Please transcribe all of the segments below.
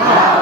Hallelujah.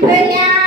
Thôi!